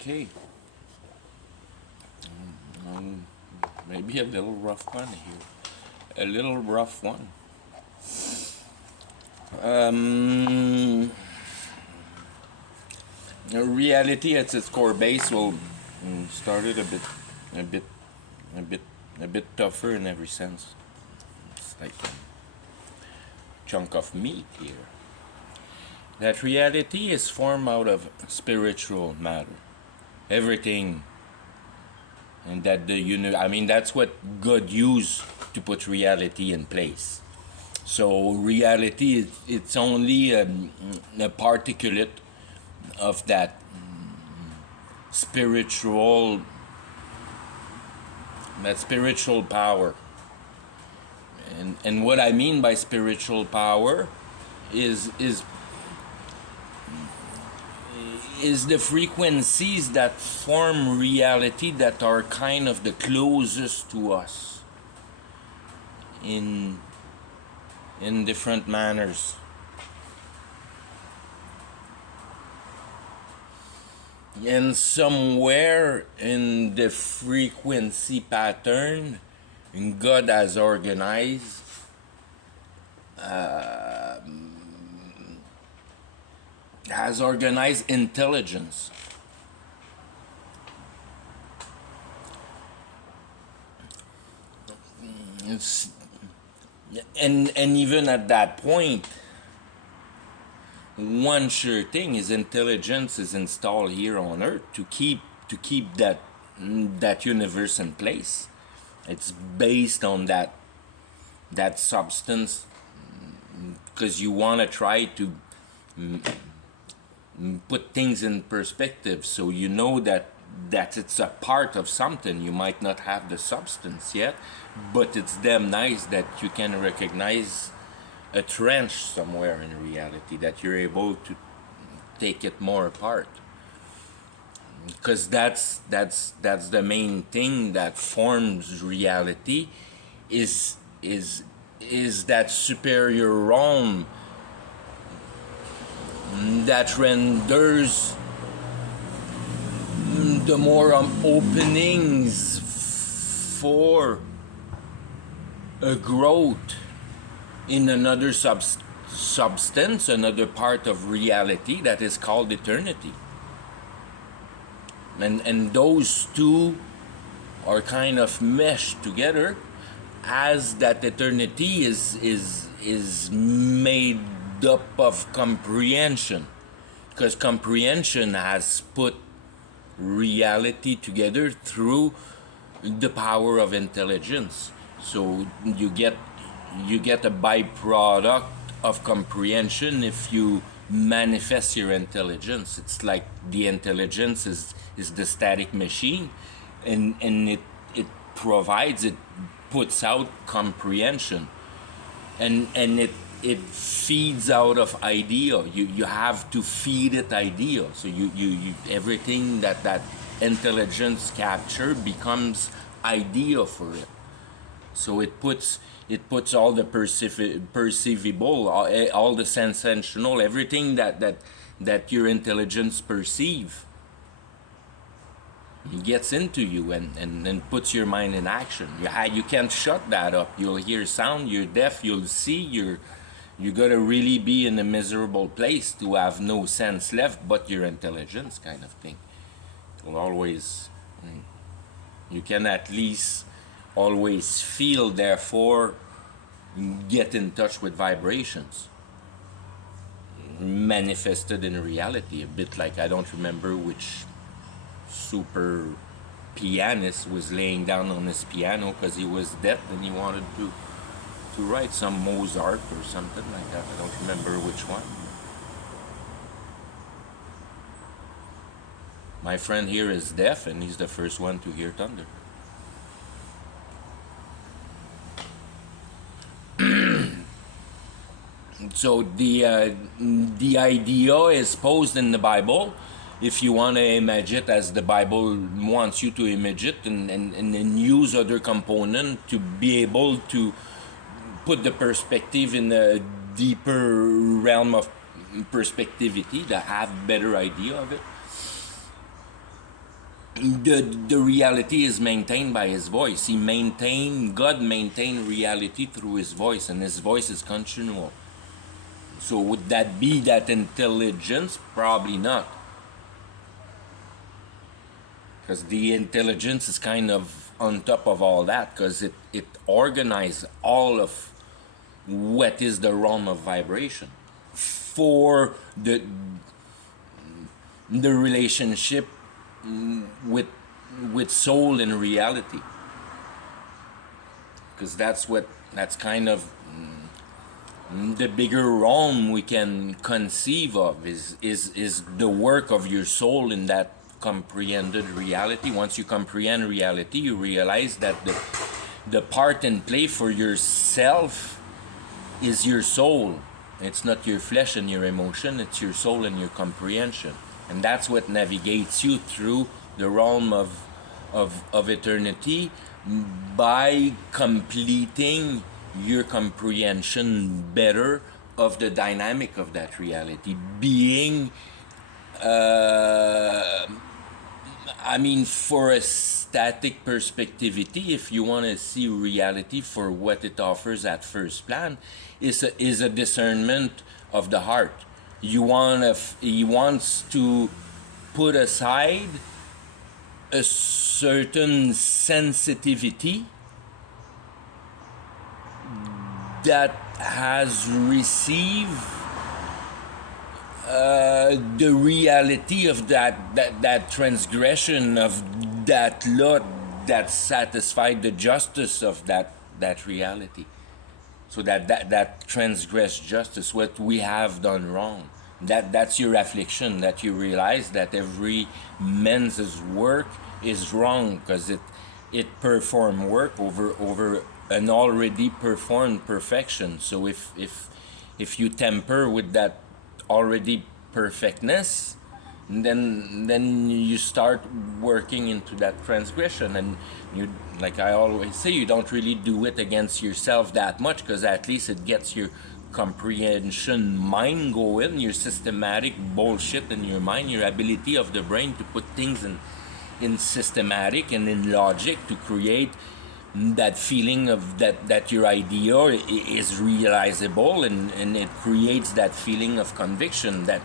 Okay. Um, Maybe a little rough one here. A little rough one. Um, Reality at its core base will started a bit, a bit, a bit tougher in every sense. It's like a chunk of meat here. That reality is formed out of spiritual matter. Everything, and that I mean, that's what God used to put reality in place. So reality it's only a particulate of spiritual that spiritual power. And what I mean by spiritual power is the frequencies that form reality that are kind of the closest to us in different manners. And somewhere in the frequency pattern, God uh, has organized intelligence. It's, and even at that point, one sure thing is intelligence is installed here on Earth to keep that universe in place. It's based on that substance, because you want to try to put things in perspective, so you know that it's a part of something. You might not have the substance yet, but it's damn nice that you can recognize a trench somewhere in reality, that you're able to take it more apart, because that's the main thing that forms reality is that superior realm that renders the more openings for a growth in another substance, another part of reality that is called eternity. And those two are kind of meshed together, as that eternity is made up of comprehension, because comprehension has put reality together through the power of intelligence. So you get a byproduct of comprehension if you manifest your intelligence. It's like the intelligence is the static machine, and it puts out comprehension, and it feeds out of idea. You have to feed it idea. So you everything that intelligence capture becomes idea for it. So it puts all the perceivable, all the sensational, everything that your intelligence perceive. It gets into you and puts your mind in action. You can't shut that up. You'll hear sound. You're deaf. You'll see. You gotta really be in a miserable place to have no sense left but your intelligence, kind of thing. You'll always, you can at least always feel, therefore get in touch with vibrations manifested in reality. A bit like, I don't remember which super pianist was laying down on his piano because he was deaf and he wanted to write some Mozart or something like that. I don't remember which one. My friend here is deaf and he's the first one to hear thunder. So the idea is posed in the Bible, if you want to image it as the Bible wants you to image it, and then use other component to be able to put the perspective in a deeper realm of perspectivity, to have better idea of it. the reality is maintained by his voice. God maintained reality through his voice, and his voice is continual. So would that be that intelligence? Probably not. Because the intelligence is kind of on top of all that, because it organizes all of what is the realm of vibration for the relationship with soul and reality, because that's kind of the bigger realm we can conceive of is the work of your soul in that comprehended reality. Once you comprehend reality, you realize that the part and play for yourself is your soul. It's not your flesh and your emotion, it's your soul and your comprehension. And that's what navigates you through the realm of eternity, by completing your comprehension better of the dynamic of that reality. Being, for a static perspectivity, if you want to see reality for what it offers at first plan, is a discernment of the heart. He wants to put aside a certain sensitivity that has received the reality of that transgression of that law that satisfied the justice of that reality. So that transgressed justice, what we have done wrong. That's your affliction, that you realize that every man's work is wrong because it performed work over an already performed perfection. So if you tamper with that already perfectness, then you start working into that transgression, and you, like I always say, you don't really do it against yourself that much, because at least it gets your comprehension mind going, your systematic bullshit in your mind, your ability of the brain to put things in systematic and in logic to create that feeling of that your idea is realizable, and it creates that feeling of conviction that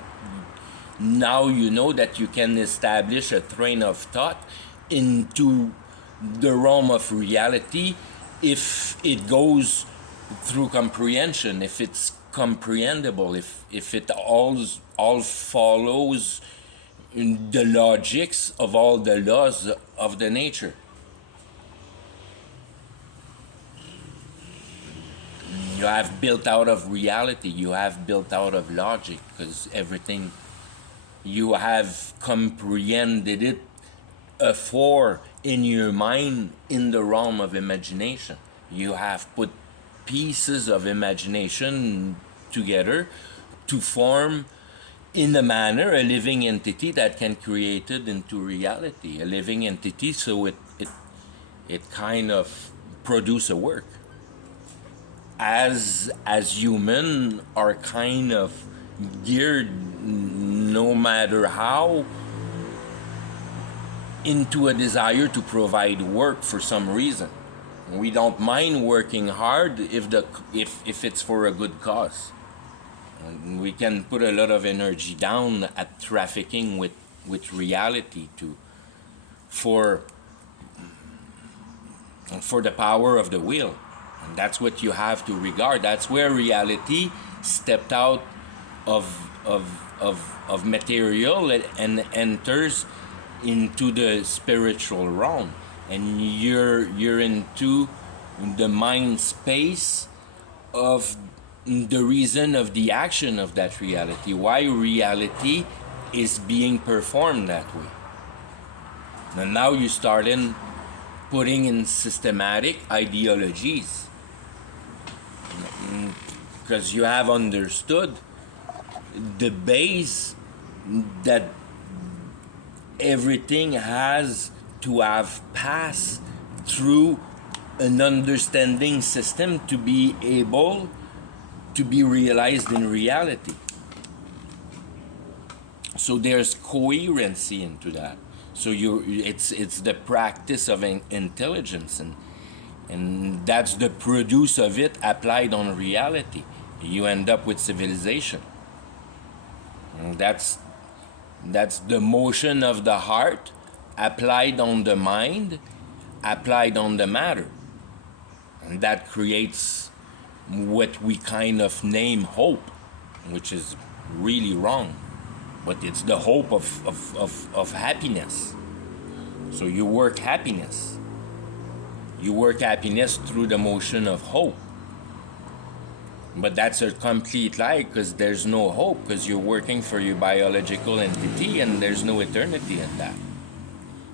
now you know that you can establish a train of thought into the realm of reality if it goes through comprehension, if it's comprehensible, if it all follows the logics of all the laws of the nature. You have built out of reality, you have built out of logic, because everything you have comprehended it afore in your mind in the realm of imagination. You have put pieces of imagination together to form in a manner a living entity that can create it into reality, a living entity, so it kind of produce a work. As human are kind of geared, no matter how, into a desire to provide work for some reason. We don't mind working hard if it's for a good cause. And we can put a lot of energy down at trafficking with reality for the power of the will. And that's what you have to regard. That's where reality stepped out of material and enters into the spiritual realm, and you're into the mind space of the reason of the action of that reality, why reality is being performed that way. And now you start in putting in systematic ideologies, because you have understood the base that everything has to have passed through an understanding system to be able to be realized in reality. So there's coherency into that. So it's the practice of intelligence, and that's the produce of it applied on reality. You end up with civilization. And that's the motion of the heart applied on the mind, applied on the matter. And that creates what we kind of name hope, which is really wrong. But it's the hope of happiness. So you work happiness. You work happiness through the motion of hope. But that's a complete lie, because there's no hope, because you're working for your biological entity and there's no eternity in that.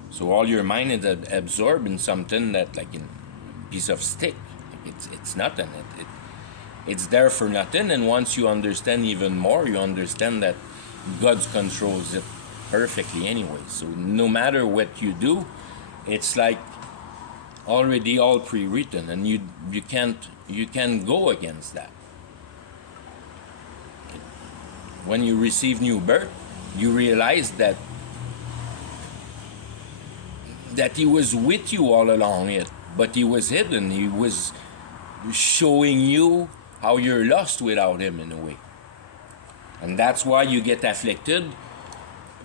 So all your mind is absorbed in something that, like in a piece of stick. It's nothing. It's there for nothing. And once you understand even more, you understand that God controls it perfectly anyway. So no matter what you do, it's like already all pre-written, and you can't go against that. When you receive new birth, you realize that he was with you all along it, but he was hidden. He was showing you how you're lost without him in a way. And that's why you get afflicted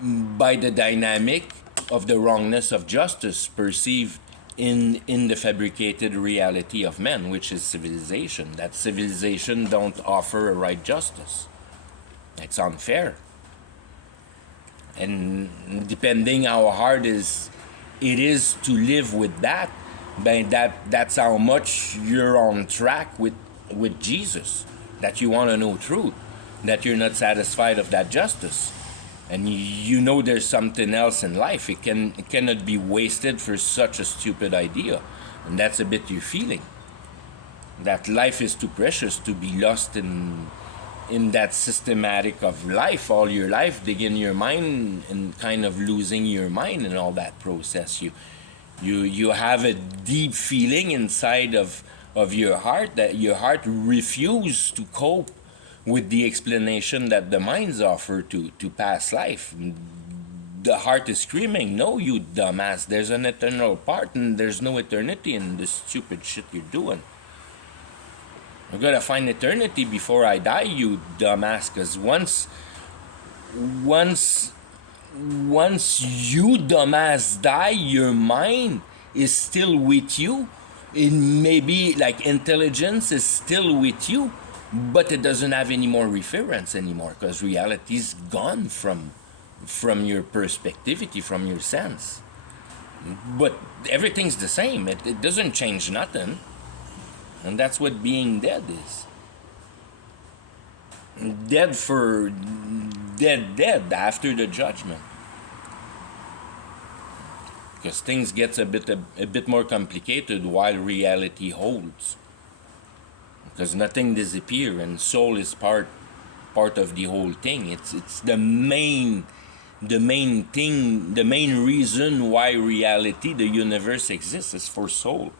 by the dynamic of the wrongness of justice perceived in the fabricated reality of men, which is civilization. That civilization don't offer a right justice. It's unfair. And depending how hard it is to live with that, that's how much you're on track with Jesus. That you want to know truth. That you're not satisfied of that justice. And you know there's something else in life. It cannot be wasted for such a stupid idea. And that's a bit your feeling. That life is too precious to be lost in that systematic of life all your life, digging your mind and kind of losing your mind in all that process. You have a deep feeling inside of your heart that your heart refuses to cope with the explanation that the minds offer to pass life. The heart is screaming, no, you dumbass, there's an eternal part and there's no eternity in this stupid shit you're doing. I gotta find eternity before I die, you dumbass, because once you dumbass die, your mind is still with you. It maybe like intelligence is still with you, but it doesn't have any more reference anymore, because reality is gone from your perspectivity, from your sense. But everything's the same. It doesn't change nothing. And that's what being dead is. Dead after the judgment. Because things gets a bit more complicated while reality holds. Because nothing disappears and soul is part of the whole thing. It's the main thing, the main reason why reality, the universe exists, is for soul.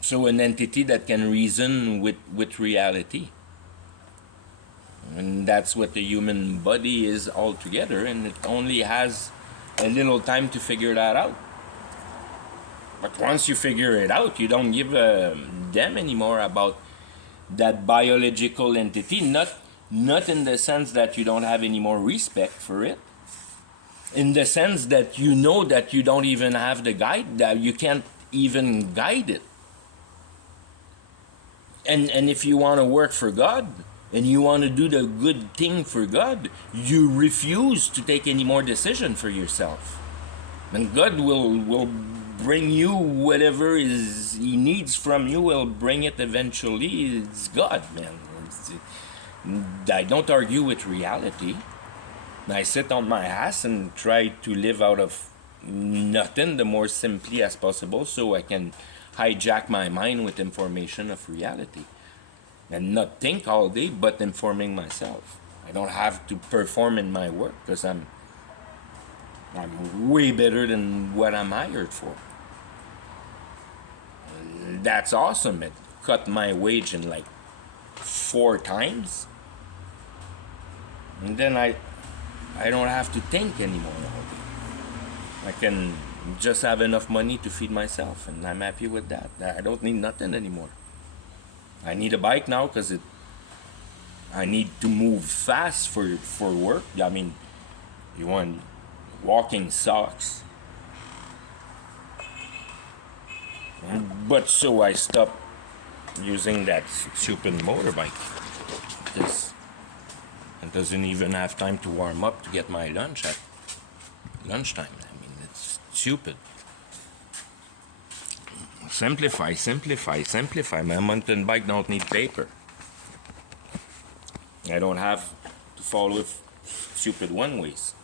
So an entity that can reason with reality. And that's what the human body is altogether, and it only has a little time to figure that out. But once you figure it out, you don't give a damn anymore about that biological entity, not in the sense that you don't have any more respect for it, in the sense that you know that you don't even have the guide, that you can't even guide it. And if you want to work for God, and you want to do the good thing for God, you refuse to take any more decision for yourself. And God will bring you whatever He needs from you, will bring it eventually. It's God, man. I don't argue with reality. I sit on my ass and try to live out of nothing the more simply as possible, so I can hijack my mind with information of reality and not think all day, but informing myself. I don't have to perform in my work, because I'm way better than what I'm hired for. That's awesome. It cut my wage in like 4 times. And then I don't have to think anymore all day. I can just have enough money to feed myself, and I'm happy with that. I don't need nothing anymore. I need a bike now because I need to move fast for work. I mean, you want walking socks. But so I stopped using that stupid motorbike because it doesn't even have time to warm up to get my lunch at lunchtime. I mean, it's stupid. Simplify, simplify, simplify. My mountain bike don't need paper. I don't have to follow stupid one-ways.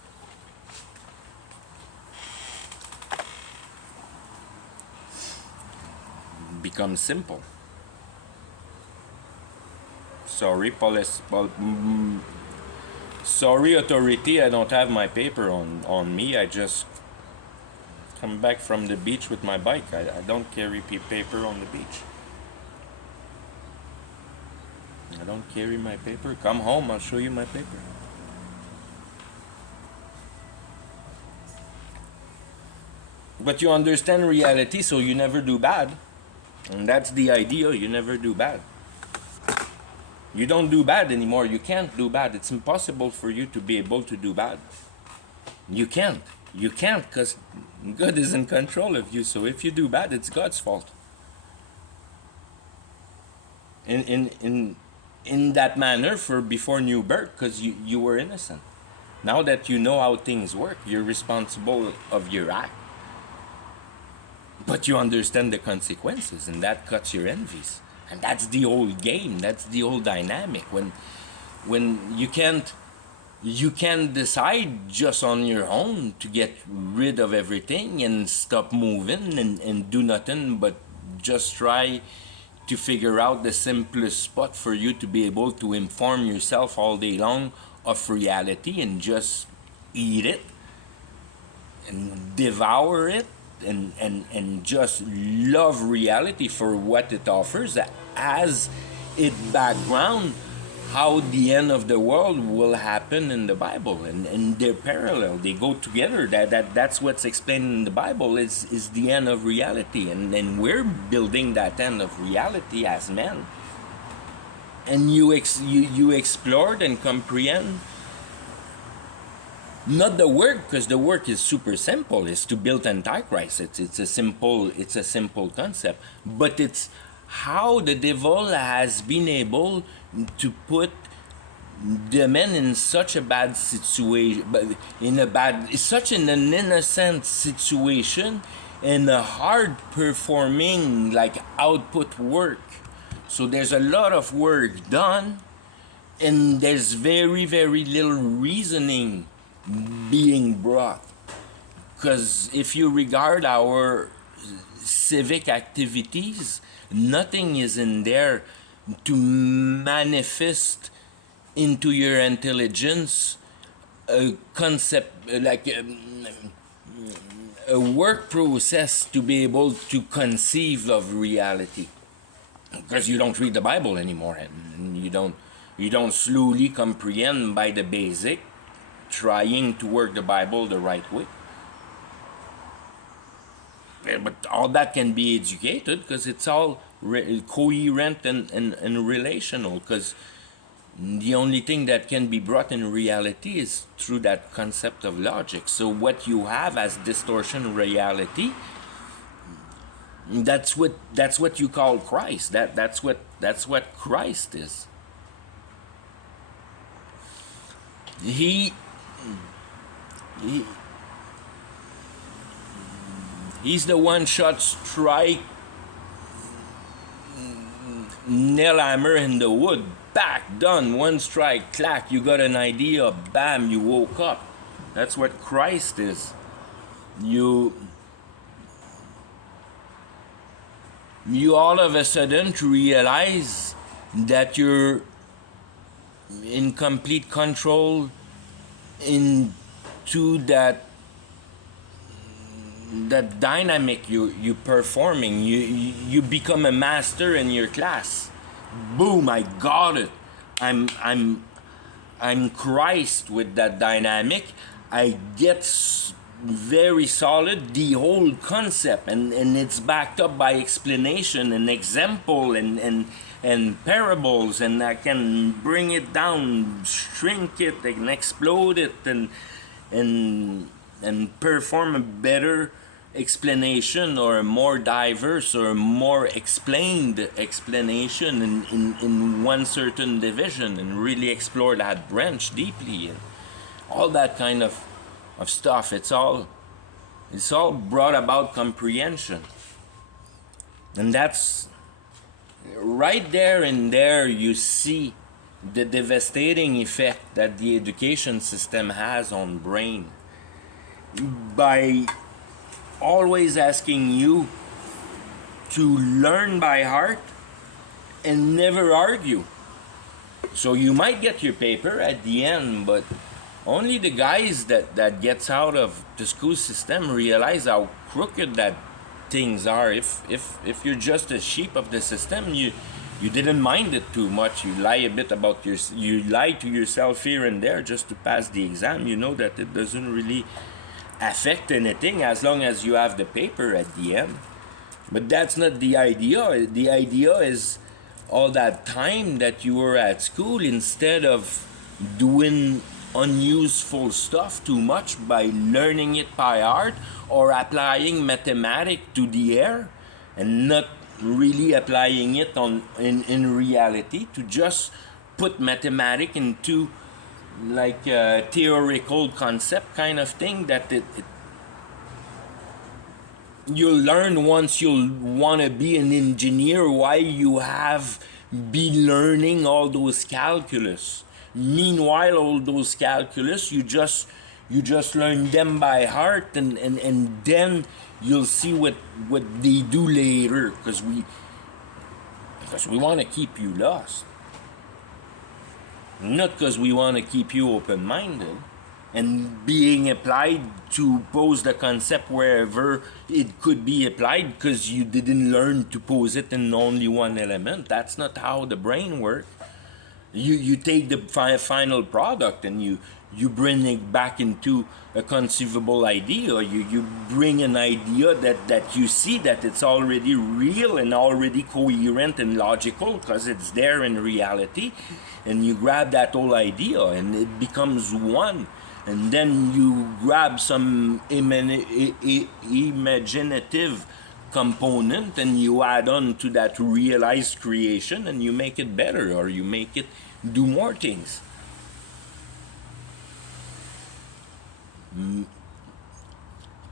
Become simple. Sorry, sorry, authority, I don't have my paper on me. I just come back from the beach with my bike. I don't carry paper on the beach. I don't carry my paper. Come home, I'll show you my paper. But you understand reality, so you never do bad. And that's the idea, you never do bad. You don't do bad anymore. You can't do bad. It's impossible for you to be able to do bad. You can't. You can't because God is in control of you. So if you do bad, it's God's fault. In that manner, for before new birth, because you were innocent. Now that you know how things work, you're responsible of your act. But you understand the consequences, and that cuts your envies. And that's the old game. That's the old dynamic. When you can't decide just on your own to get rid of everything and stop moving and do nothing but just try to figure out the simplest spot for you to be able to inform yourself all day long of reality and just eat it and devour it and just love reality for what it offers as its background, how the end of the world will happen in the Bible, and they're parallel, they go together. That's what's explained in the Bible is the end of reality, and we're building that end of reality as men. And you explored and comprehend not the work, because the work is super simple. It's to build Antichrist. It's a simple concept, but it's how the devil has been able to put the men in such a bad situation, such an innocent situation, and a hard performing like output work. So there's a lot of work done, and there's very, very little reasoning being brought. Because if you regard our civic activities, nothing is in there to manifest into your intelligence a concept, like a work process to be able to conceive of reality. Because you don't read the Bible anymore, and you don't slowly comprehend by the basic, trying to work the Bible the right way. But all that can be educated because it's all coherent and relational, because the only thing that can be brought in reality is through that concept of logic. So what you have as distortion reality, that's what you call Christ. That's what Christ is. He's the one-shot strike, nail hammer in the wood, back, done, one strike, clack, you got an idea, bam, you woke up. That's what Christ is. You all of a sudden realize that you're in complete control into that dynamic you performing. You become a master in your class. Boom, I got it. I'm Christ with that dynamic, I get very solid the whole concept, and it's backed up by explanation and example and parables, and I can bring it down, shrink it, and explode it, and perform a better explanation, or a more diverse or more explained explanation in one certain division, and really explore that branch deeply, and all that kind of stuff. It's all brought about comprehension, and that's right there. And there you see the devastating effect that the education system has on brain, by always asking you to learn by heart and never argue. So you might get your paper at the end, but only the guys that gets out of the school system realize how crooked that things are. If you're just a sheep of the system, you didn't mind it too much. You lie a bit about you lie to yourself here and there just to pass the exam. You know that it doesn't really affect anything as long as you have the paper at the end. But that's not the idea. The idea is all that time that you were at school, instead of doing unuseful stuff too much by learning it by heart, or applying mathematics to the air and not really applying it in reality, to just put mathematics into like a theoretical concept kind of thing that you'll learn once you'll want to be an engineer, why you have been learning all those calculus. Meanwhile, all those calculus, you just learn them by heart, and then you'll see what they do later, because we want to keep you lost. Not because we want to keep you open-minded and being applied to pose the concept wherever it could be applied, because you didn't learn to pose it in only one element. That's not how the brain works. You take the final product and you bring it back into a conceivable idea. You bring an idea that you see that it's already real and already coherent and logical, because it's there in reality, and you grab that whole idea and it becomes one. And then you grab some imaginative component and you add on to that realized creation, and you make it better, or you make it do more things.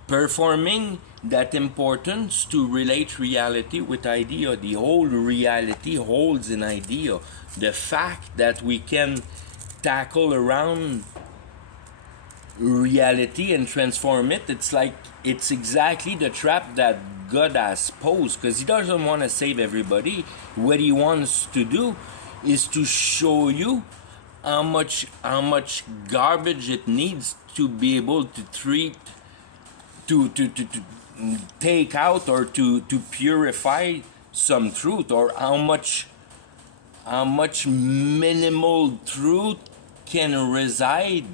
Performing that importance to relate reality with idea. The whole reality holds an idea. The fact that we can tackle around reality and transform it, it's exactly the trap that God has posed, because he doesn't want to save everybody. What he wants to do is to show you how much garbage it needs to be able to treat, to take out, or to purify some truth, or how much minimal truth can reside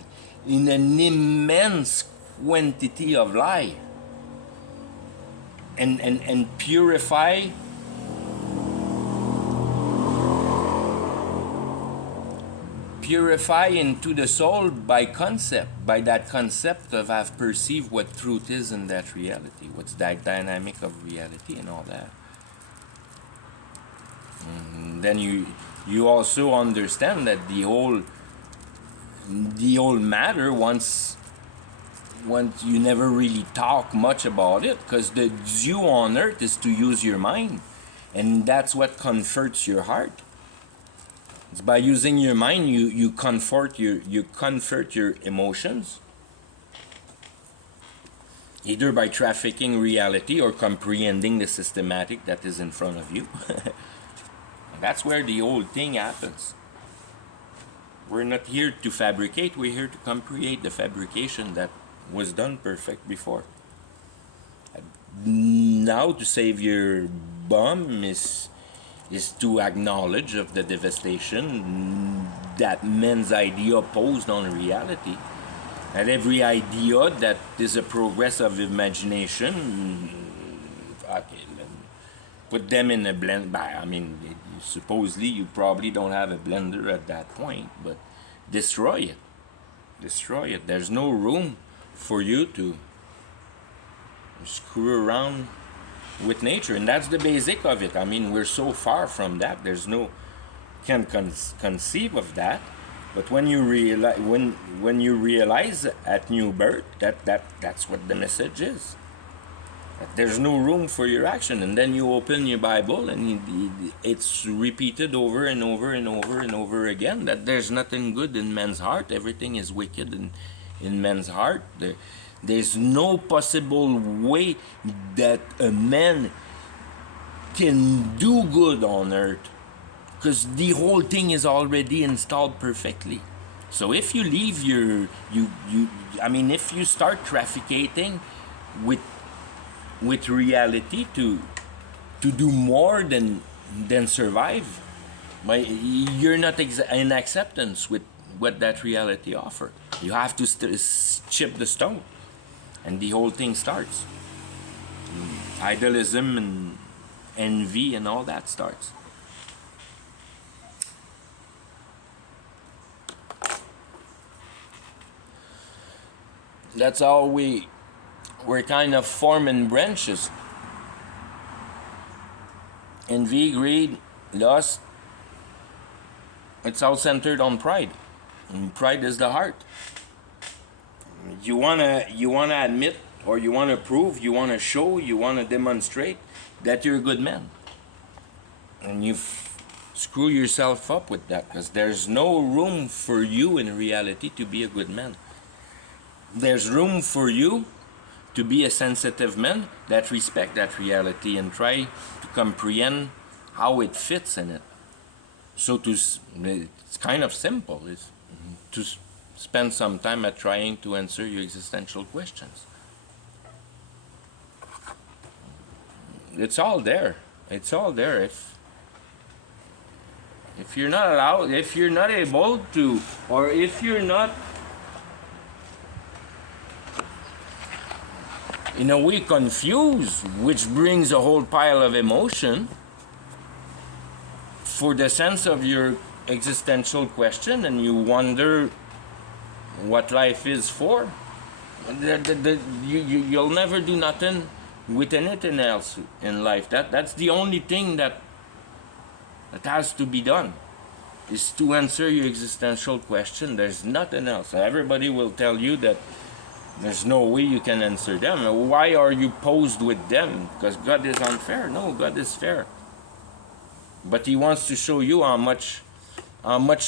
in an immense quantity of lie, and purify into the soul by concept, by that concept of I've perceived what truth is in that reality, what's that dynamic of reality and all that. And then you also understand that the whole matter, once you never really talk much about it, because the due on earth is to use your mind, and that's what comforts your heart. It's by using your mind you comfort your emotions, either by trafficking reality or comprehending the systematic that is in front of you. That's where the whole thing happens. We're not here to fabricate, we're here to comprehend the fabrication that was done perfect before. Now to save your bum is is to acknowledge of the devastation that men's idea posed on reality. And every idea that is a progress of imagination, okay, put them in a blend. I mean, supposedly you probably don't have a blender at that point, but destroy it. Destroy it. There's no room for you to screw around with nature, and that's the basic of it. I mean, we're so far from that. There's no can conceive of that. But when you realize when you realize at new birth that's what the message is. That there's no room for your action, and then you open your Bible and it's repeated over and over and over and over again that there's nothing good in man's heart. Everything is wicked in man's heart. There's no possible way that a man can do good on earth, because the whole thing is already installed perfectly. So if you leave if you start trafficating with reality to do more than survive, you're not in acceptance with what that reality offers. You have to chip the stone, and the whole thing starts. Idealism and envy and all that starts. That's how we're kind of forming branches. Envy, greed, lust, it's all centered on pride. And pride is the heart. You wanna admit, or you wanna prove, you wanna show, you wanna demonstrate that you're a good man. And you screw yourself up with that, because there's no room for you in reality to be a good man. There's room for you to be a sensitive man that respect that reality and try to comprehend how it fits in it. So it's kind of simple. It's to spend some time at trying to answer your existential questions. It's all there. It's all there. If you're not allowed, if you're not able to, or if you're not in a way confused, which brings a whole pile of emotion for the sense of your existential question, and you wonder what life is for, you'll never do nothing with anything else in life. That's the only thing that has to be done, is to answer your existential question. There's nothing else. Everybody will tell you that there's no way you can answer them. Why are you posed with them? Because God is unfair? No, God is fair. But He wants to show you how much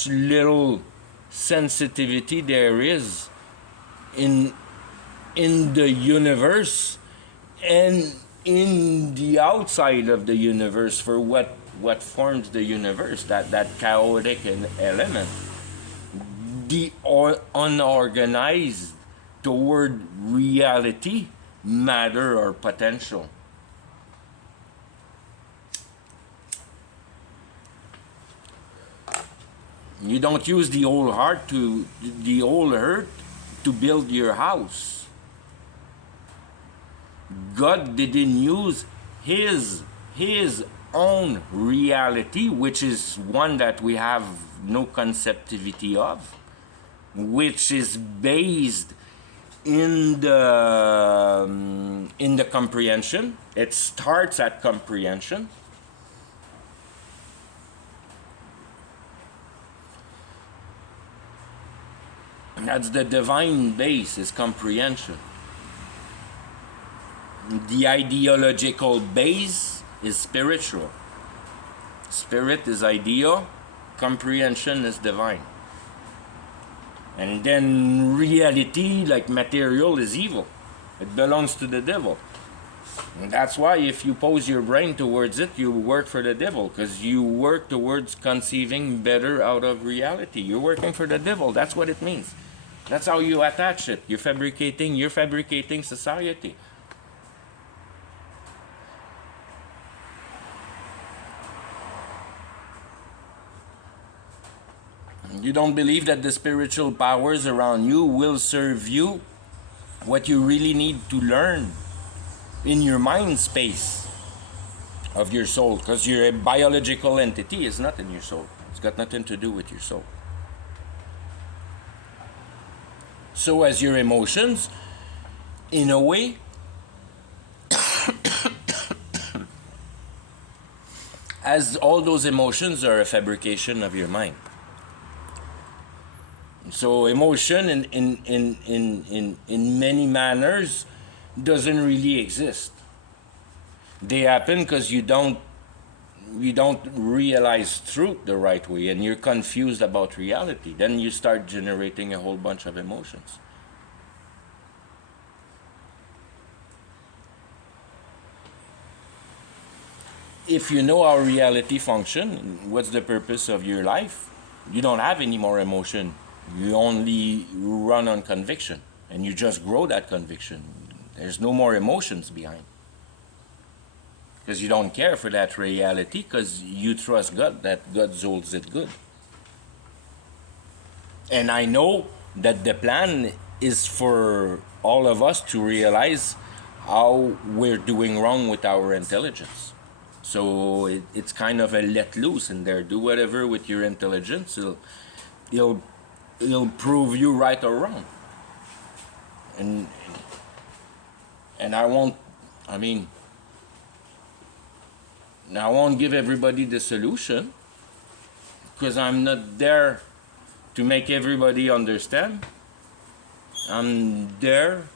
little sensitivity there is in the universe and in the outside of the universe for what forms the universe, that chaotic element, the unorganized toward reality, matter, or potential. You don't use the whole earth to build your house. God didn't use his own reality, which is one that we have no conceptivity of, which is based in the comprehension. It starts at comprehension. And that's the divine base, is comprehension. The ideological base is spiritual. Spirit is ideal, comprehension is divine. And then reality, like material, is evil. It belongs to the devil. And that's why if you pose your brain towards it, you work for the devil, because you work towards conceiving better out of reality. You're working for the devil. That's what it means. That's how you attach it. You're fabricating society. You don't believe that the spiritual powers around you will serve you what you really need to learn in your mind space of your soul, because you're a biological entity. It's not in your soul. It's got nothing to do with your soul. So as your emotions, in a way, as all those emotions are a fabrication of your mind. So emotion in many manners doesn't really exist. They happen because you don't realize truth the right way, and you're confused about reality. Then you start generating a whole bunch of emotions. If you know how reality functions, what's the purpose of your life? You don't have any more emotion. You only run on conviction, and you just grow that conviction. There's no more emotions behind. Because you don't care for that reality, because you trust God, that God holds it good. And I know that the plan is for all of us to realize how we're doing wrong with our intelligence. So it's kind of a let loose in there. Do whatever with your intelligence. It'll prove you right or wrong. And I won't give everybody the solution, because I'm not there to make everybody understand. I'm there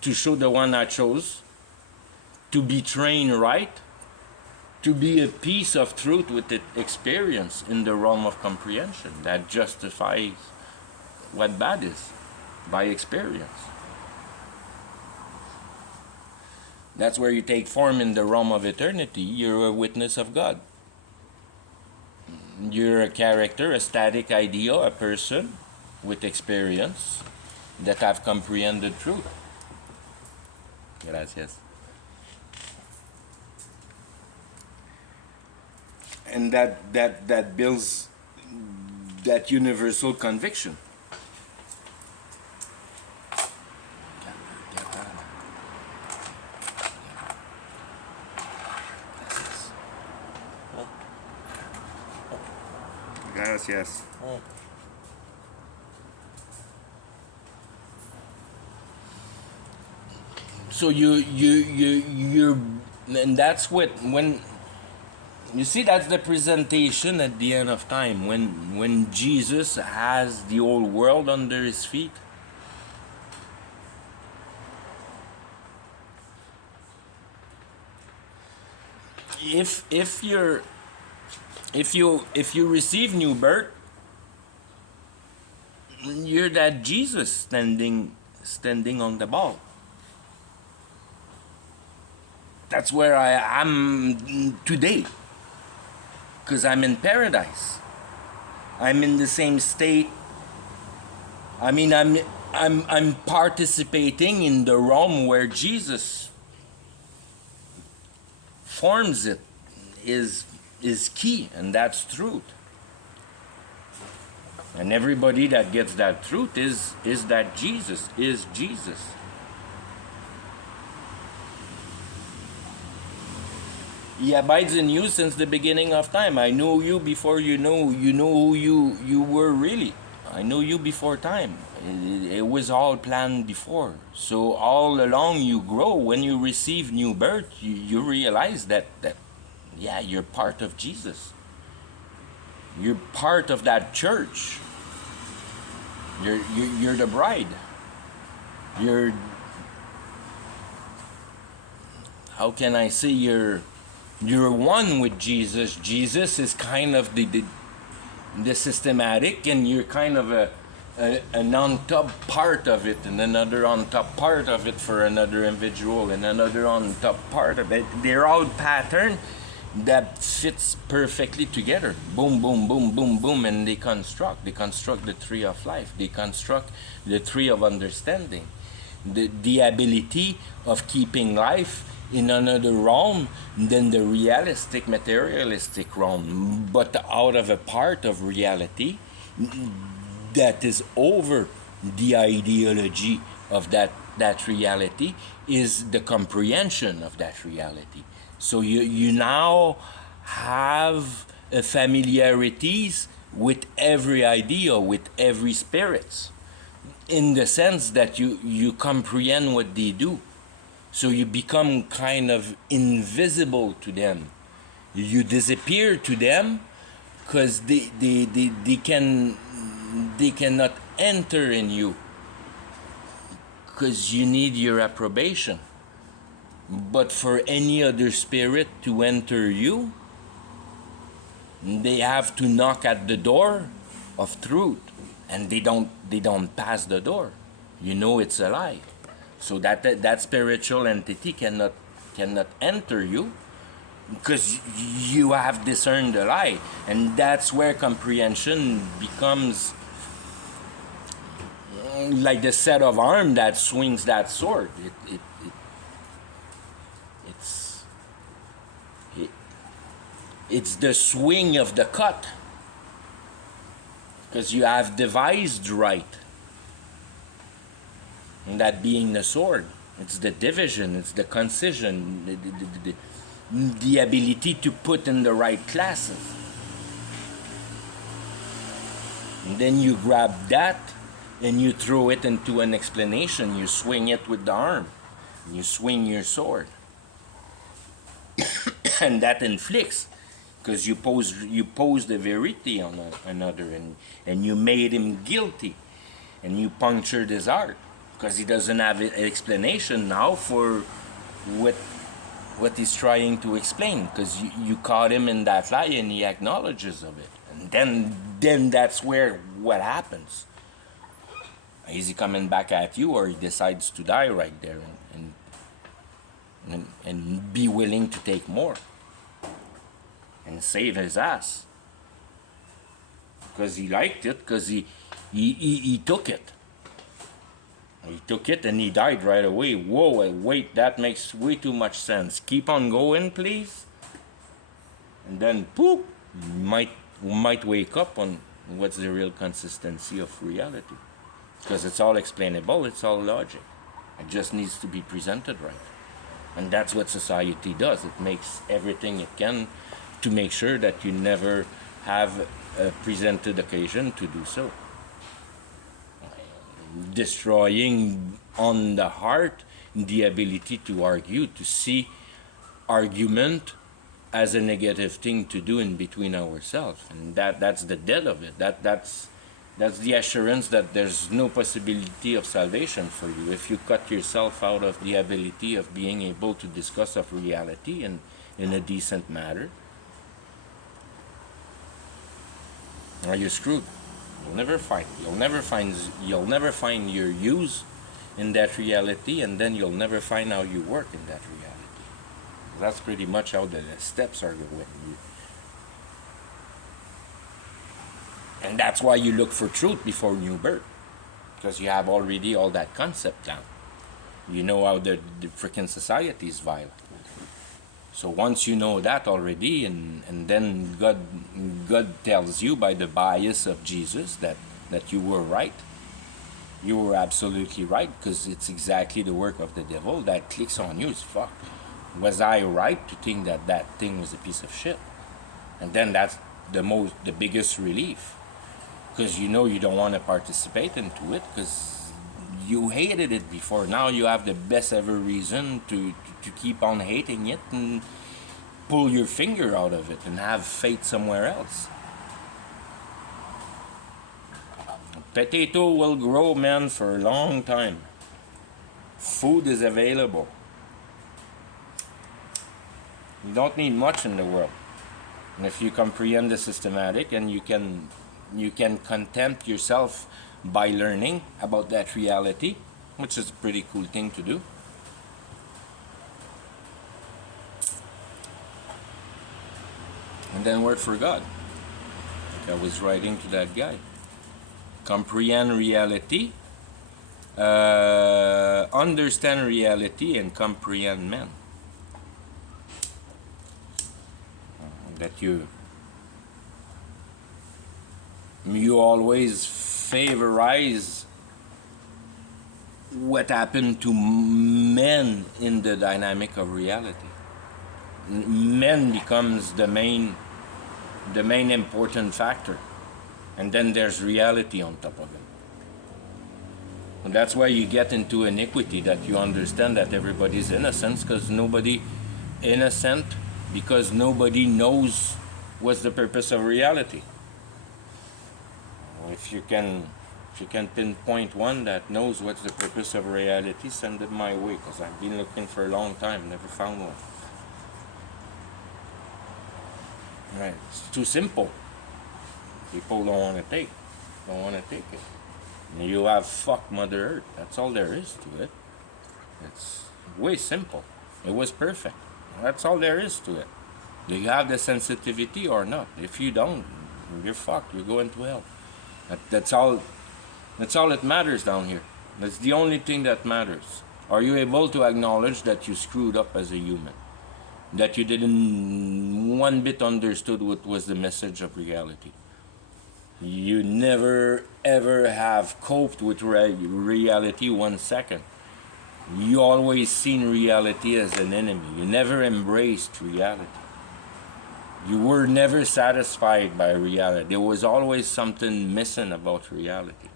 to show the one I chose, to be trained right, to be a piece of truth with the experience in the realm of comprehension that justifies what bad is by experience. That's where you take form in the realm of eternity. You're a witness of God. You're a character, a static idea, a person with experience that have comprehended truth. Gracias. And that builds that universal conviction. Gracias. So you're, and that's when you see, that's the presentation at the end of time, when Jesus has the whole world under his feet. If you receive new birth, you're that Jesus standing on the ball. That's where I am today, because I'm in paradise. I'm in the same state. I mean, I'm participating in the realm where Jesus forms it, is key, and that's truth. And everybody that gets that truth is that Jesus is Jesus. He abides in you since the beginning of time. I knew you before you know who you were really. I knew you before time. It was all planned before. So all along you grow. When you receive new birth, you realize that yeah, you're part of Jesus. You're part of that church. You're the bride. You're, how can I say, you're one with Jesus. Jesus is kind of the systematic, and you're kind of an on top part of it, and another on top part of it for another individual, and another on top part of it. They're all patterned that fits perfectly together. Boom, boom, boom, boom, boom, and they construct the tree of life. They construct the tree of understanding, the ability of keeping life in another realm than the realistic, materialistic realm, but out of a part of reality that is over the ideology of that reality is the comprehension of that reality. So you now have familiarities with every idea, with every spirit, in the sense that you comprehend what they do. So you become kind of invisible to them. You disappear to them because they cannot enter in you because you need your approbation. But for any other spirit to enter you, they have to knock at the door of truth, and they don't pass the door. You know it's a lie. So that spiritual entity cannot enter you because you have discerned the lie, and that's where comprehension becomes like the set of arm that swings that sword. It's the swing of the cut, because you have devised right, and that being the sword. It's the division, it's the concision, the ability to put in the right classes. And then you grab that and you throw it into an explanation. You swing it with the arm. You swing your sword. And that inflicts, because you pose the verity on another, and you made him guilty, and you punctured his heart because he doesn't have an explanation now for what he's trying to explain, because you caught him in that lie and he acknowledges of it, and then that's where what happens. Is he coming back at you, or he decides to die right there and be willing to take more and save his ass because he liked it, because he took it. He took it and he died right away. Whoa, wait, that makes way too much sense. Keep on going, please. And then, poop, you might wake up on what's the real consistency of reality. Because it's all explainable, it's all logic. It just needs to be presented right. And that's what society does. It makes everything it can to make sure that you never have a presented occasion to do so. Destroying on the heart the ability to argue, to see argument as a negative thing to do in between ourselves, and that's the death of it. That's the assurance that there's no possibility of salvation for you if you cut yourself out of the ability of being able to discuss of reality in a decent manner. Or you're screwed. You'll never find your use in that reality, and then you'll never find how you work in that reality. That's pretty much how the steps are going. And that's why you look for truth before new birth, because you have already all that concept down. You know how the freaking society is vile. So once you know that already, and then God tells you by the bias of Jesus that you were right. You were absolutely right, because it's exactly the work of the devil that clicks on you. It's fuck. Was I right to think that thing was a piece of shit? And then that's the biggest relief, because you know you don't want to participate into it because you hated it before. Now you have the best ever reason to keep on hating it and pull your finger out of it and have faith somewhere else. Potato will grow, man, for a long time. Food is available. You don't need much in the world. And if you comprehend the systematic, and you can content yourself by learning about that reality, which is a pretty cool thing to do. And then work for God. Like I was writing to that guy. Comprehend reality, understand reality, and comprehend men. You always favorize what happened to men in the dynamic of reality. Men becomes the main important factor, and then there's reality on top of it. And that's why you get into iniquity, that you understand that everybody's innocent, because nobody innocent, because nobody knows what's the purpose of reality. If you can pinpoint one that knows what's the purpose of reality, send it my way, because I've been looking for a long time, never found one. Right. It's too simple. People don't want to take it. You have fuck Mother Earth. That's all there is to it. It's way simple. It was perfect. That's all there is to it. Do you have the sensitivity or not? If you don't, you're fucked. You're going to hell. That's all. That's all that matters down here. That's the only thing that matters. Are you able to acknowledge that you screwed up as a human? That you didn't one bit understood what was the message of reality? You never ever have coped with reality 1 second. You always seen reality as an enemy. You never embraced reality. You were never satisfied by reality. There was always something missing about reality.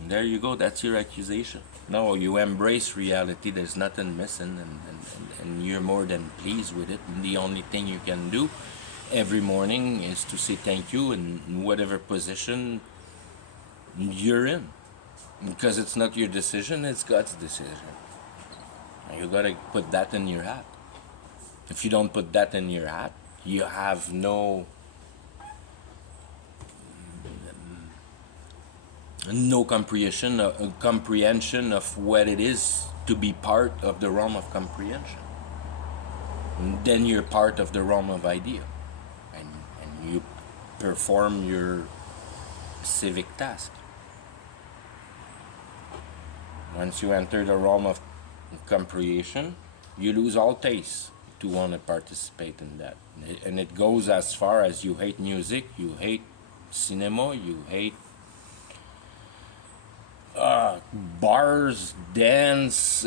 And there you go, that's your accusation. No, you embrace reality, there's nothing missing, and you're more than pleased with it. And the only thing you can do every morning is to say thank you in whatever position you're in. Because it's not your decision, it's God's decision. And you gotta put that in your hat. If you don't put that in your hat, you have no comprehension of what it is to be part of the realm of comprehension. And then you're part of the realm of idea, and you perform your civic task. Once you enter the realm of comprehension, you lose all taste to want to participate in that. And it goes as far as you hate music, you hate cinema, you hate bars, dance,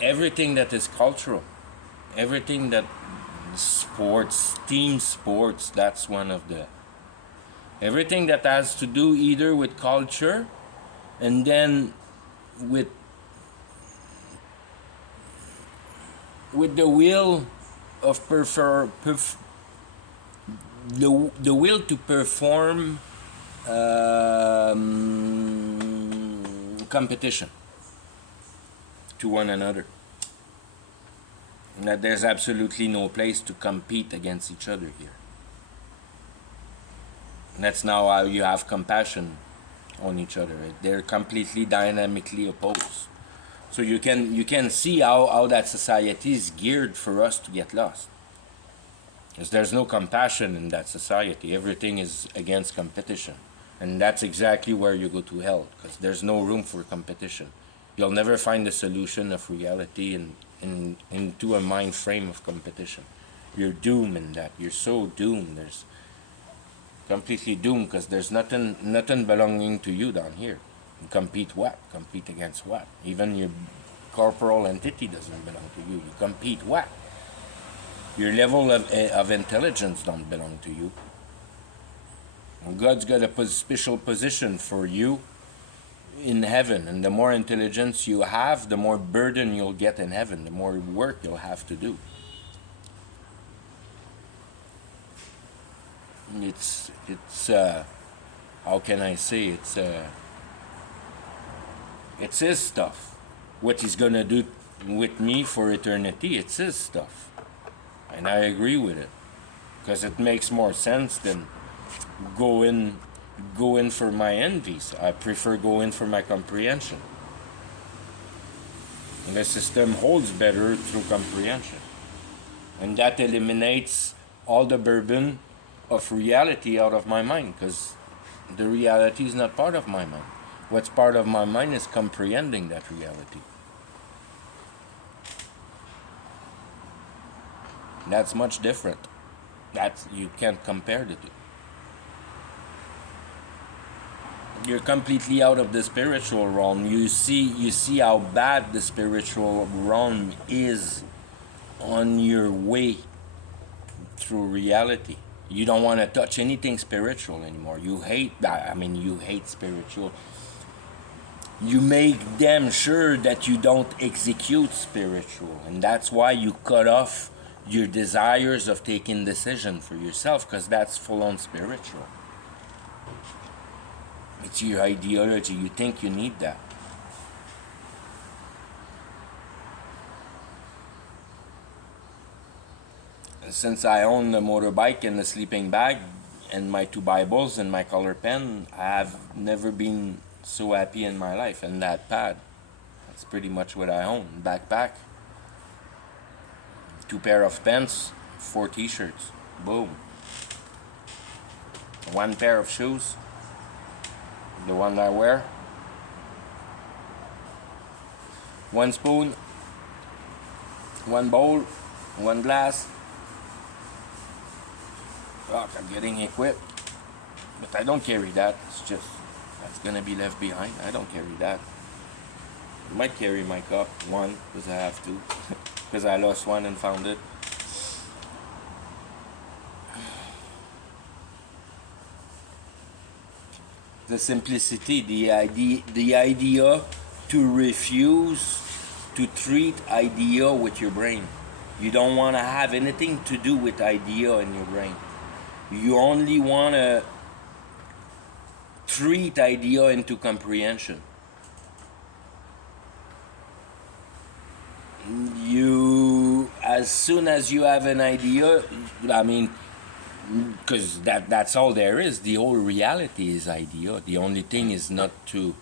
everything that is cultural, everything that sports, team sports, that's one of the, everything that has to do either with culture and then with the will of the will to perform competition to one another. And that there's absolutely no place to compete against each other here. And that's now how you have compassion on each other. They're completely dynamically opposed. So you can see how that society is geared for us to get lost. Because there's no compassion in that society. Everything is against competition. And that's exactly where you go to hell, because there's no room for competition. You'll never find a solution of reality into a mind frame of competition. You're doomed in that. You're so doomed. There's completely doomed, because there's nothing belonging to you down here. You compete what? Compete against what? Even your corporal entity doesn't belong to you. You compete what? Your level of intelligence don't belong to you. God's got a special position for you in heaven, and the more intelligence you have, the more burden you'll get in heaven, the more work you'll have to do. It's how can I say, it's his stuff. What he's gonna do with me for eternity, it's his stuff, and I agree with it, because it makes more sense than go in for my envies. I prefer go in for my comprehension. And the system holds better through comprehension. And that eliminates all the burden of reality out of my mind, because the reality is not part of my mind. What's part of my mind is comprehending that reality. That's much different. You can't compare the two. you're completely out of the spiritual realm. You see how bad the spiritual realm is on your way through reality. You don't want to touch anything spiritual anymore. You hate that. I mean, you hate spiritual. You make damn sure that you don't execute spiritual, and that's why you cut off your desires of taking decision for yourself, because that's full on spiritual. It's your ideology. You think you need that. Since I own a motorbike and a sleeping bag and my 2 Bibles and my color pen, I have never been so happy in my life. And that pad, that's pretty much what I own. Backpack, 2 pair of pants, 4 t-shirts, boom. 1 pair of shoes, the one I wear, 1 spoon, 1 bowl, 1 glass. Fuck, I'm getting equipped, but I don't carry that. It's just, that's gonna be left behind. I don't carry that. I might carry my cup, 1, because I have to, because I lost 1 and found it. The simplicity, the idea to refuse to treat idea with your brain. You don't want to have anything to do with idea in your brain. You only want to treat idea into comprehension. You, as soon as you have an idea, I mean, because that's all there is. The whole reality is idea. The only thing is not to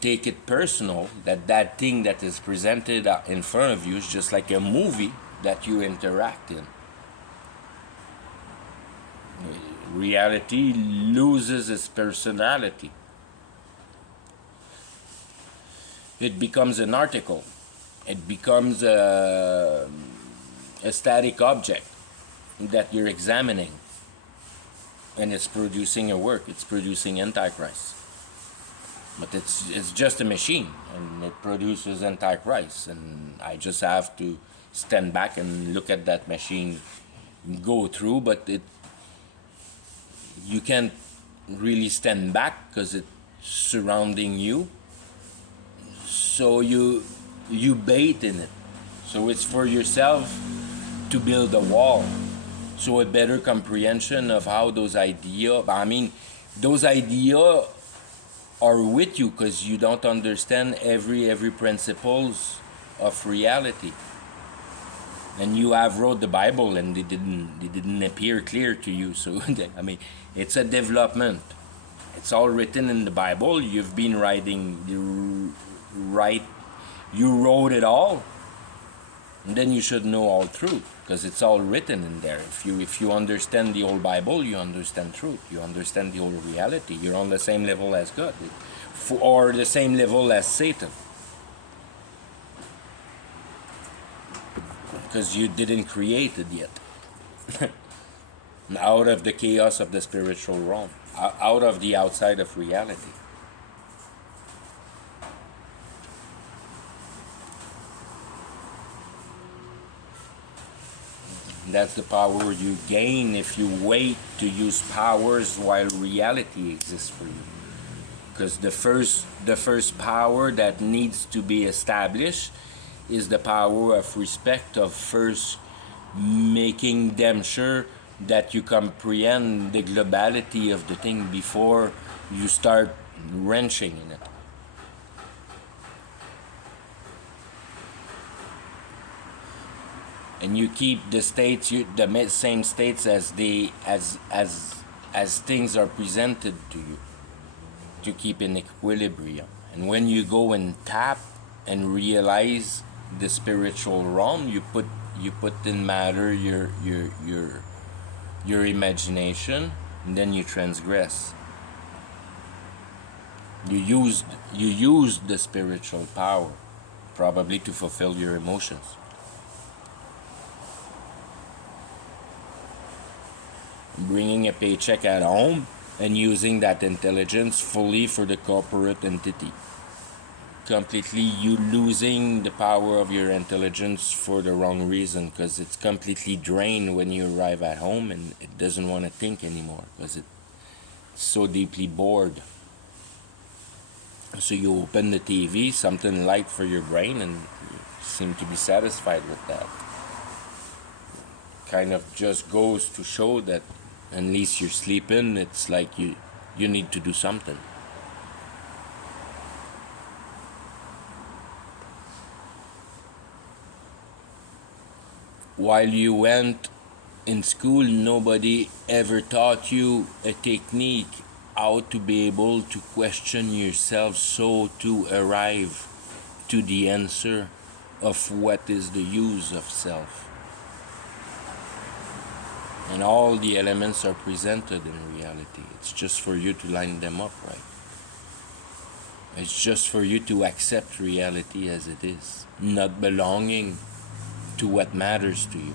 take it personal. That thing that is presented in front of you is just like a movie that you interact in. Reality loses its personality. It becomes an article. It becomes a static object that you're examining, and it's producing a work. It's producing Antichrist. But it's just a machine, and it produces Antichrist, and I just have to stand back and look at that machine go through. But you can't really stand back because it's surrounding you, so you bait in it. So it's for yourself to build a wall, so a better comprehension of how those ideas, those ideas are with you because you don't understand every principles of reality. And you have wrote the Bible and they didn't appear clear to you. So it's a development. It's all written in the Bible. You've been you wrote it all, and then you should know all truth, because it's all written in there. If you understand the whole Bible, you understand truth. You understand the whole reality. You're on the same level as God, or the same level as Satan. Because you didn't create it yet. Out of the chaos of the spiritual realm, out of the outside of reality. That's the power you gain if you wait to use powers while reality exists for you. Because the first power that needs to be established is the power of respect, of first making damn sure that you comprehend the globality of the thing before you start wrenching in it. And you keep the states, the same states as things are presented to you, to keep in equilibrium. And when you go and tap and realize the spiritual realm, you put in matter your imagination, and then you transgress. You use the spiritual power, probably to fulfill your emotions. Bringing a paycheck at home and using that intelligence fully for the corporate entity. Completely, you losing the power of your intelligence for the wrong reason, because it's completely drained when you arrive at home and it doesn't want to think anymore because it's so deeply bored. So you open the TV, something light for your brain, and you seem to be satisfied with that. Kind of just goes to show that unless you're sleeping, it's like you need to do something. While you went in school, nobody ever taught you a technique how to be able to question yourself so to arrive to the answer of what is the use of self. And all the elements are presented in reality. It's just for you to line them up right. It's just for you to accept reality as it is, not belonging to what matters to you.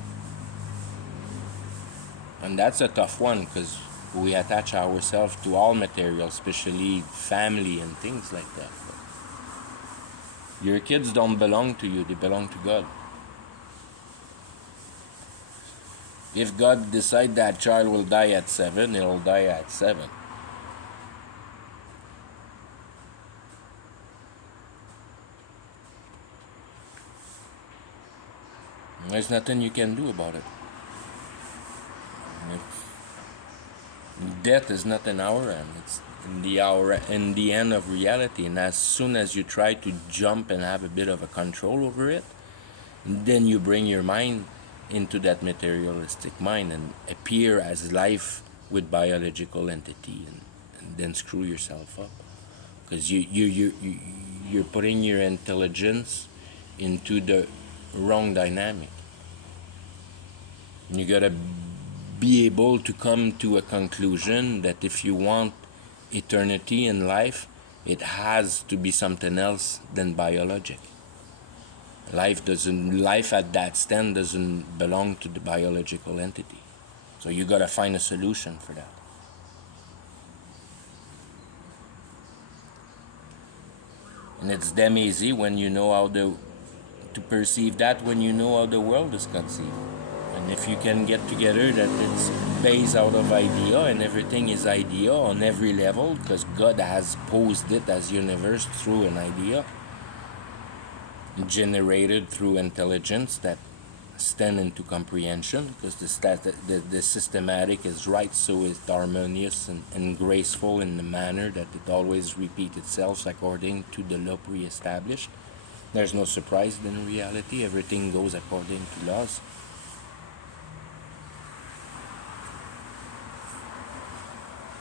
And that's a tough one because we attach ourselves to all material, especially family and things like that. But your kids don't belong to you, they belong to God. If God decides that child will die at 7, he'll die at 7. There's nothing you can do about it. Death is not in our end, it's in the end of reality. And as soon as you try to jump and have a bit of a control over it, then you bring your mind into that materialistic mind and appear as life with biological entity, and then screw yourself up because you're putting your intelligence into the wrong dynamic. You gotta be able to come to a conclusion that if you want eternity in life, it has to be something else than biologic. Life at that stand doesn't belong to the biological entity. So you gotta find a solution for that. And it's damn easy when you know how to perceive that, when you know how the world is conceived. And if you can get together that it's based out of idea and everything is idea on every level, because God has posed it as universe through an idea, generated through intelligence that stand into comprehension, because the systematic is right, so it's harmonious and graceful in the manner that it always repeats itself according to the law pre-established. There's no surprise in reality, everything goes according to laws.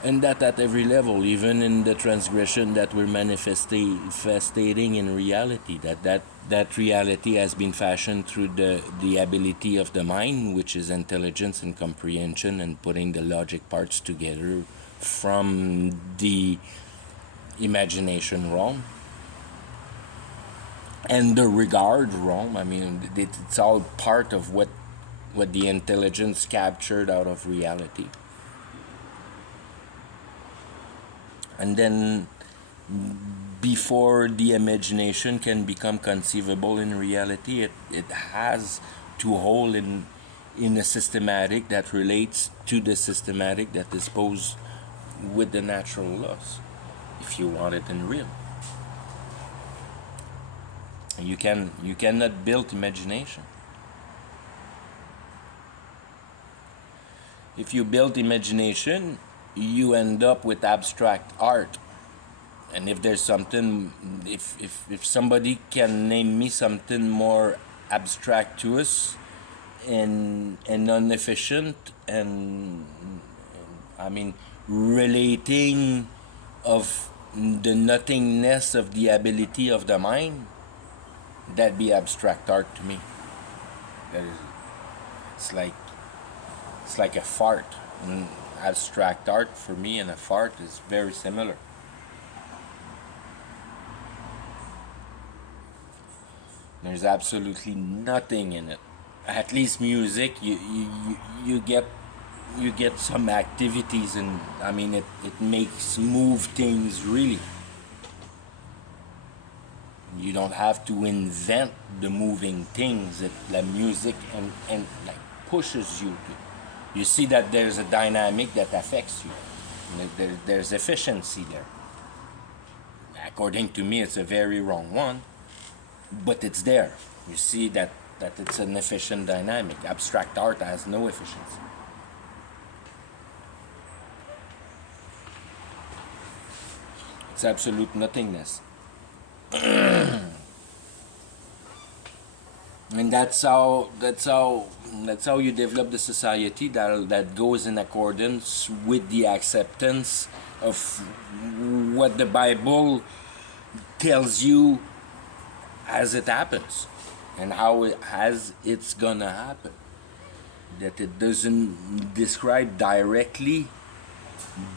And that at every level, even in the transgression that we're manifesting in reality, that reality has been fashioned through the ability of the mind, which is intelligence and comprehension and putting the logic parts together from the imagination realm and the regard realm. I mean, it's all part of what the intelligence captured out of reality. And then before the imagination can become conceivable in reality, it has to hold in a systematic that relates to the systematic that is posed with the natural laws, if you want it in real. You cannot build imagination. If you build imagination, you end up with abstract art. And if there's something, if somebody can name me something more abstract to us and inefficient and I mean relating of the nothingness of the ability of the mind, that'd be abstract art to me. That is, it's like a fart. And abstract art for me and a fart is very similar. There's absolutely nothing in it. At least music, you get you get some activities, and I mean it makes move things really. You don't have to invent the moving things. The music and like pushes you to. You see that there's a dynamic that affects you. There's efficiency there. According to me, it's a very wrong one, but it's there. You see that it's an efficient dynamic. Abstract art has no efficiency. It's absolute nothingness. And that's how you develop the society that goes in accordance with the acceptance of what the Bible tells you as it happens and how it's gonna happen. That it doesn't describe directly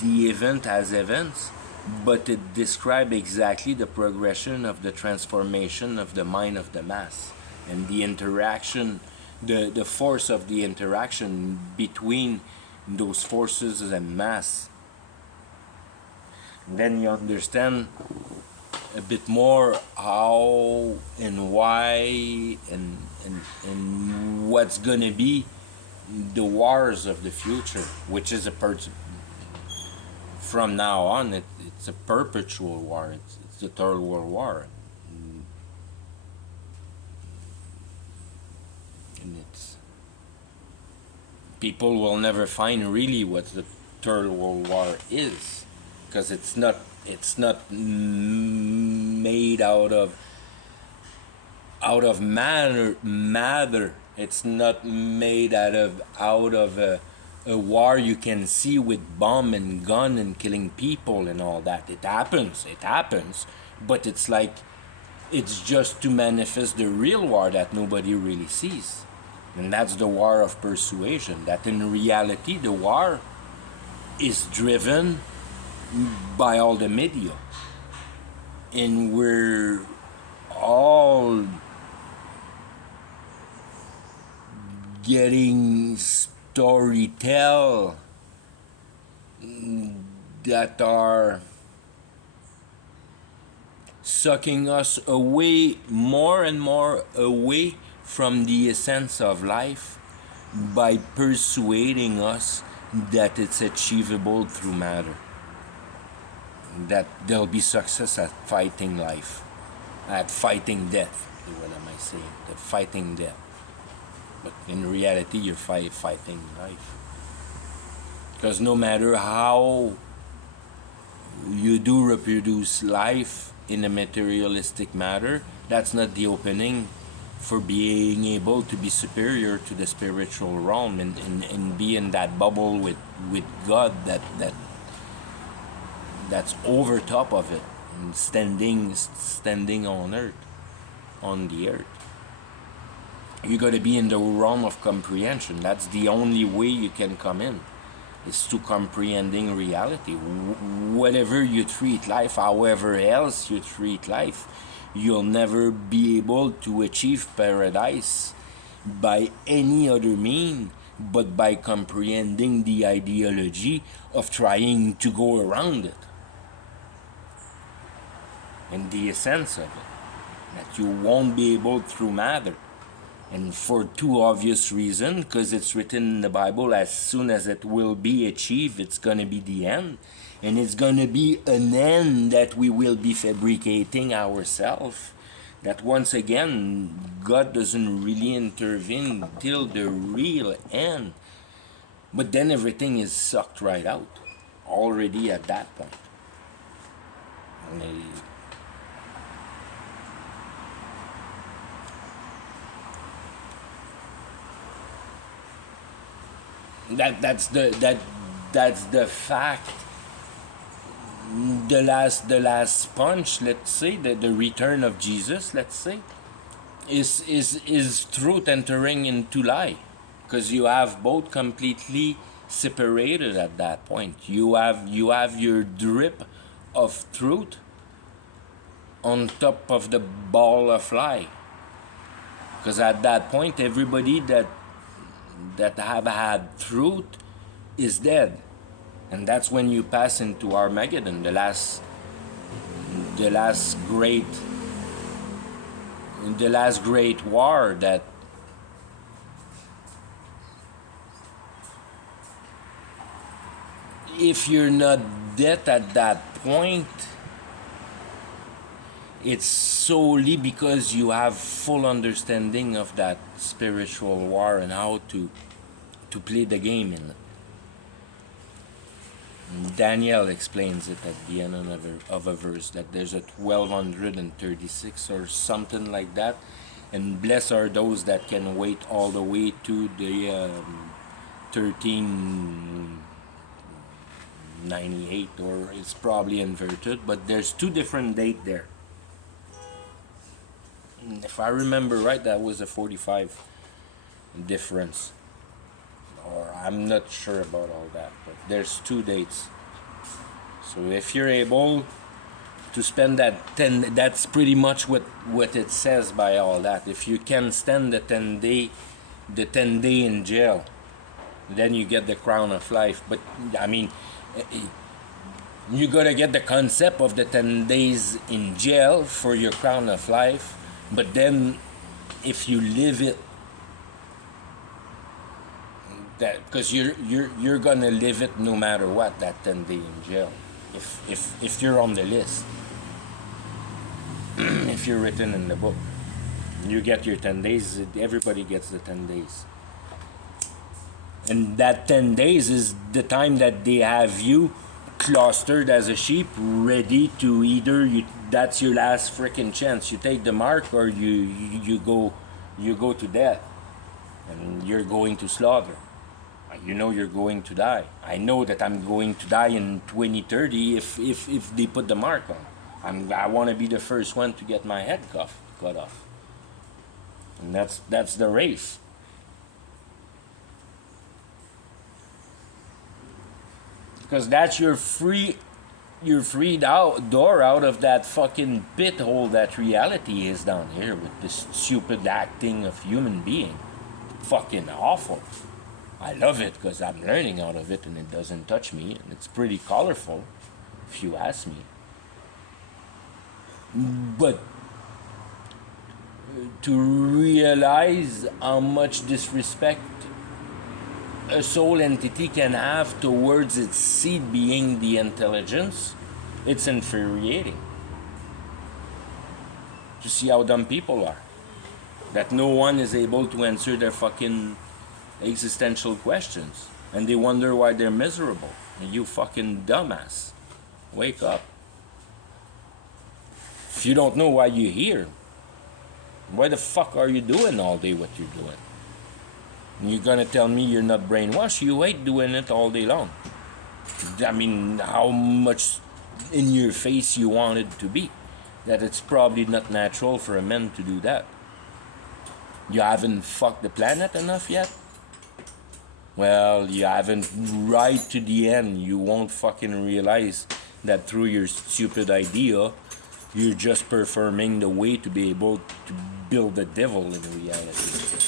the event as events, but it describes exactly the progression of the transformation of the mind of the mass and the interaction, the force of the interaction between those forces and mass. And then you understand a bit more how and why and what's gonna be the wars of the future, which is from now on it's a perpetual war. It's the Third World War, and it's people will never find really what the Third World War is, because it's not made out of matter. It's not made out of a war you can see with bomb and gun and killing people and all that. It happens, but it's like it's just to manifest the real war that nobody really sees. And that's the war of persuasion, that in reality the war is driven by all the media. And we're all getting storytell that are sucking us away, more and more away from the essence of life, by persuading us that it's achievable through matter, that there'll be success at fighting life, at fighting death. What am I saying? That fighting death. But in reality, you're fighting life. Because no matter how you do reproduce life in a materialistic matter, that's not the opening for being able to be superior to the spiritual realm and be in that bubble with God that's over top of it, and standing on earth, on the earth. You got to be in the realm of comprehension. That's the only way you can come in, is to comprehending reality. Whatever you treat life, however else you treat life, you'll never be able to achieve paradise by any other mean but by comprehending the ideology of trying to go around it, and the essence of it, that you won't be able through matter. And for two obvious reasons, because it's written in the Bible, as soon as it will be achieved, it's going to be the end. And it's going to be an end that we will be fabricating ourselves. That once again, God doesn't really intervene till the real end. But then everything is sucked right out, already at that point. That's the fact. The last punch, let's say, the return of Jesus, let's say, is truth entering into lie, because you have both completely separated at that point. You have your drip of truth on top of the ball of lie, because at that point everybody that have had truth is dead. And that's when you pass into Armageddon, the last great war that if you're not dead at that point, it's solely because you have full understanding of that spiritual war and how to play the game in it. Daniel explains it at the end of a verse that there's a 1236 or something like that, and blessed are those that can wait all the way to the 1398, or it's probably inverted, but there's two different dates there. If I remember right, that was a 45 difference. Or I'm not sure about all that, but there's two dates. So if you're able to spend that 10, that's pretty much what it says by all that. If you can stand the 10 day in jail, then you get the crown of life. But I mean, you gotta get the concept of the 10 days in jail for your crown of life. But then if you live it, that because you're gonna live it no matter what, that 10 day in jail, if you're on the list, if you're written in the book, you get your 10 days. Everybody gets the 10 days, and that 10 days is the time that they have you clustered as a sheep, ready to either that's your last freaking chance. You take the mark, or you go to death, and you're going to slaughter. You know you're going to die. I know that I'm going to die in 2030 if they put the mark on. I want to be the first one to get my head cut off. And that's the race. Because that's your freed door out of that fucking pit hole that reality is down here with this stupid acting of human being. Fucking awful. I love it because I'm learning out of it and it doesn't touch me, and it's pretty colorful, if you ask me. But to realize how much disrespect a soul entity can have towards its seed being the intelligence, it's infuriating. To see how dumb people are. That no one is able to answer their fucking existential questions, and they wonder why they're miserable. And you fucking dumbass, wake up. If you don't know why you're here, why the fuck are you doing all day what you're doing? And you're gonna tell me you're not brainwashed? You hate doing it all day long. I mean, how much in your face you want it to be? That it's probably not natural for a man to do that. You haven't fucked the planet enough yet? Well, you haven't right to the end. You won't fucking realize that through your stupid idea, you're just performing the way to be able to build the devil in reality.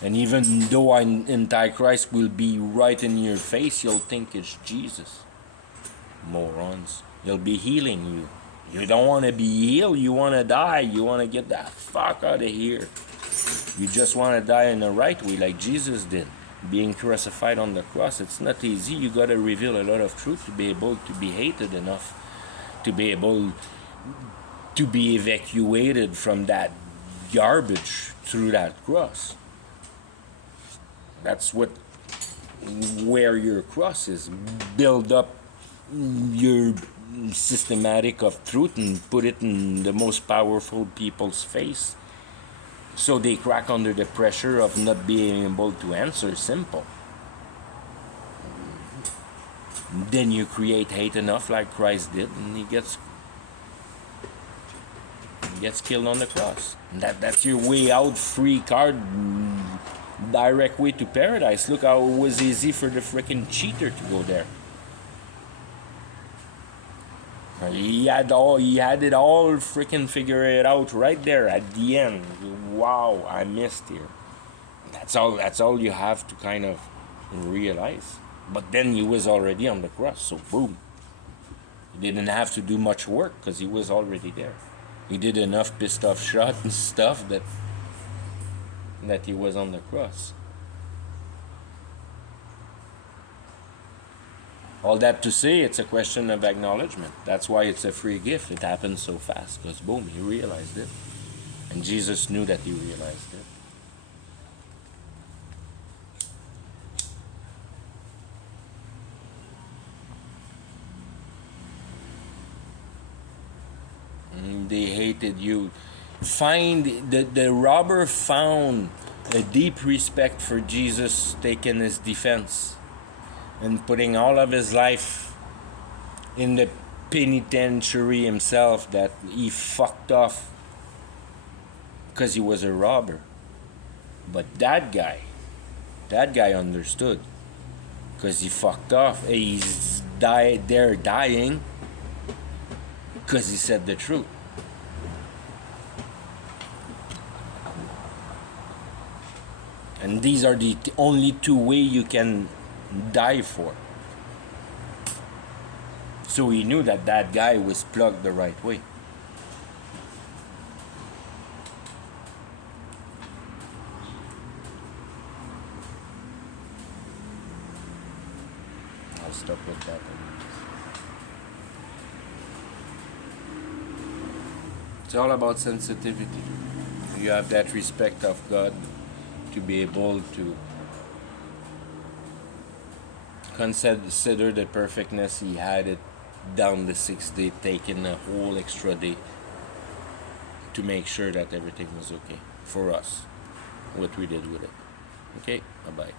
And even though Antichrist will be right in your face, you'll think it's Jesus. Morons. He'll be healing you. You don't want to be healed. You want to die. You want to get the fuck out of here. You just want to die in the right way, like Jesus did, being crucified on the cross. It's not easy. You got to reveal a lot of truth to be able to be hated enough to be able to be evacuated from that garbage through that cross. That's where your cross is. Build up your systematic of truth and put it in the most powerful people's face, so they crack under the pressure of not being able to answer simple. Then you create hate enough like Christ did, and he gets killed on the cross. That's your way out, free card, direct way to paradise. Look how it was easy for the freaking cheater to go there. He had it all freaking figured out right there at the end. Wow, I missed here. That's all you have to kind of realize. But then he was already on the cross, so boom. He didn't have to do much work because he was already there. He did enough pissed off shot and stuff that he was on the cross. All that to say, it's a question of acknowledgement. That's why it's a free gift. It happened so fast because boom, he realized it. And Jesus knew that he realized it. They hated you. The robber found a deep respect for Jesus taking his defense and putting all of his life in the penitentiary himself, that he fucked off because he was a robber. But that guy understood because he fucked off. He's there dying because he said the truth. And these are the only two ways you can die for. So he knew that that guy was plugged the right way. I'll stop with that. It's all about sensitivity. You have that respect of God to be able to consider the perfectness he had it down the 6th day, taking a whole extra day to make sure that everything was okay for us, what we did with it. Okay, bye-bye.